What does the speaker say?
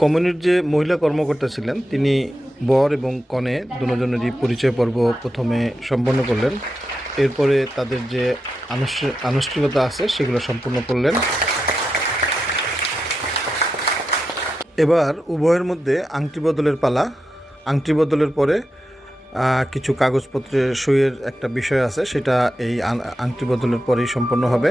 কমিউনির যে মহিলা কর্মকর্তা ছিলেন তিনি বর এবং কনে দুজনেরই পরিচয় পর্ব প্রথমে সম্পন্ন করলেন। এরপরে তাদের যে আনুষ্ঠানিকতা আছে সেগুলো সম্পূর্ণ করলেন। এবার উভয়ের মধ্যে আংটি বদলের পালা। আংটি বদলের পরে কিছু কাগজপত্রের সইয়ের একটা বিষয় আছে, সেটা এই আংটি বদলের পরেই সম্পন্ন হবে।